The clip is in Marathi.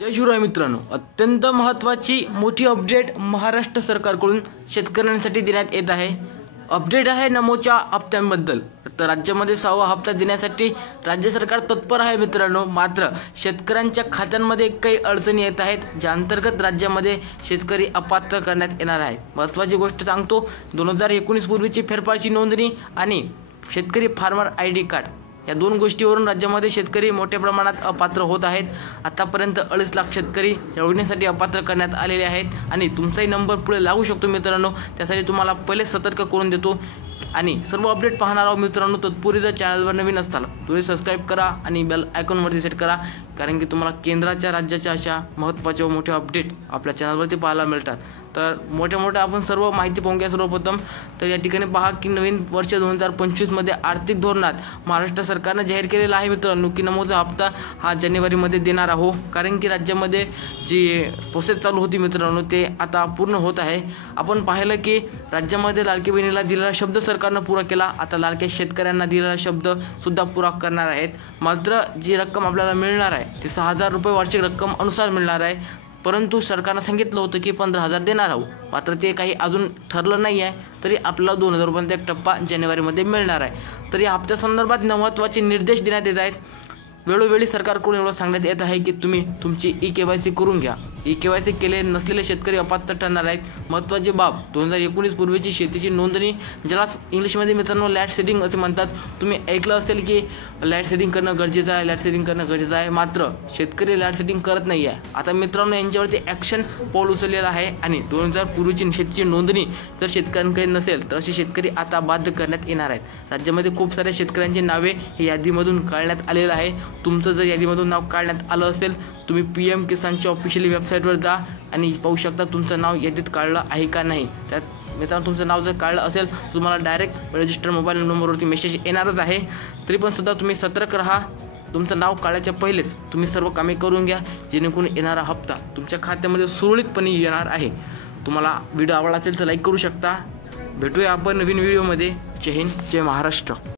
जय शिवराय मित्रांनो, अत्यंत महत्त्वाची मोठी अपडेट महाराष्ट्र सरकारकडून शेतकऱ्यांसाठी देण्यात येत आहे। अपडेट आहे नमोच्या हप्त्यांबद्दल। तर राज्यामध्ये 6वा हप्ता देण्यासाठी राज्य सरकार तत्पर आहे मित्रांनो। मात्र शेतकऱ्यांच्या खात्यांमध्ये काही अडचणी येत आहेत, ज्या अंतर्गत राज्यामध्ये शेतकरी अपात्र करण्यात येणार आहेत। महत्त्वाची गोष्ट सांगतो, 2019 पूर्वीची फेरफारची नोंदणी आणि शेतकरी फार्मर ID कार्ड या दोन गोष्टीवरून राज्यामध्ये शेतकरी मोठ्या प्रमाणात अपात्र होत आहेत। आतापर्यंत 2.5 लाख शेतकरी या योजनेसाठी अपात्र करण्यात आलेले आहेत आणि तुमचाही नंबर पुढे लागू शकतो मित्रांनो। त्यासाठी तुम्हाला पहिले सतर्क करून देतो आणि सर्व अपडेट पाहणार आहोत मित्रांनो। तत्पूर्वी जर चॅनलवर नवीन असाल तुम्ही सबस्क्राइब करा आणि बेल आयकॉनवरती सेट करा, कारण की तुम्हाला केंद्राच्या राज्याच्या अशा महत्त्वाच्या व मोठ्या अपडेट आपल्या चॅनलवरती पाहायला मिळतात। तर मोठ्या आपण सर्व माहिती पाहूया। सर्वप्रथम तर या ठिकाणी पहा की नवीन वर्ष 2025 मध्ये आर्थिक धोरणात महाराष्ट्र सरकारने जाहीर केलेला आहे मित्रांनो की नमोचा हप्ता हा जानेवारीमध्ये देणार आहोत, कारण की राज्यामध्ये जी प्रोसेस चालू होती मित्रांनो ते आता पूर्ण होत आहे। आपण पाहिलं की राज्यामध्ये लाडकी बहिणीला दिलेला शब्द सरकारने पुरा केला, आता लाडक्या शेतकऱ्यांना दिलेला शब्द सुद्धा पुरा करणार आहेत। मात्र जी रक्कम आपल्याला मिळणार आहे ती 6,000 रुपये वार्षिक रक्कम अनुसार मिळणार आहे, परंतु सरकारने सांगितलं होतं की 15,000 देणार आहोत। मात्र ते काही अजून ठरलं नाही आहे, तरी आपल्याला 2,000 रुपयांचा एक टप्पा जानेवारीमध्ये मिळणार आहे। तर या हप्त्या संदर्भात महत्त्वाचे निर्देश देण्यात येत आहेत। वेळोवेळी सरकारकडून एवढं सांगण्यात येत आहे की तुम्ही तुमची EKYC करून घ्या। EKYC केले नसलेले शेतकरी अपात्र ठरणार आहेत। महत्त्वाची बाब, 2019 पूर्वीची शेतीची नोंदणी, ज्याला इंग्लिशमध्ये मित्रांनो लॅट सेडिंग असे म्हणतात। तुम्ही ऐकलं असेल की लॅट सेडिंग करणं गरजेचं आहे, लॅट सेडिंग करणं गरजेचं आहे, मात्र शेतकरी लॅट सेडिंग करत नाही आहे। आता मित्रांनो यांच्यावरती ॲक्शन पाऊल उचललेलं आहे आणि 2000 पूर्वीची शेतीची नोंदणी जर शेतकऱ्यांकडे नसेल तर असे शेतकरी आता बाध्य करण्यात येणार आहेत। राज्यामध्ये खूप साऱ्या शेतकऱ्यांची नावे ही यादीमधून काढण्यात आलेलं आहे। तुमचं जर यादीमधून नाव काढण्यात आलं असेल तुम्ही PM किसानच्या ऑफिशियली वेबसाईटवर जा आणि पाहू शकता तुमचं नाव यादीत काढलं आहे का नाही। त्यात मित्रांनो तुमचं नाव जर काढलं असेल तुम्हाला डायरेक्ट रजिस्टर मोबाईल नंबरवरती मेसेज येणारच आहे। तरी पण सुद्धा तुम्ही सतर्क राहा, तुमचं नाव काढायच्या पहिलेच तुम्ही सर्व कामे करून घ्या, जेणेकरून येणारा हप्ता तुमच्या खात्यामध्ये सुरळीतपणे येणार आहे। तुम्हाला व्हिडिओ आवडला असेल तर लाईक करू शकता। भेटूया आपण नवीन व्हिडिओमध्ये। जय हिंद, जय महाराष्ट्र।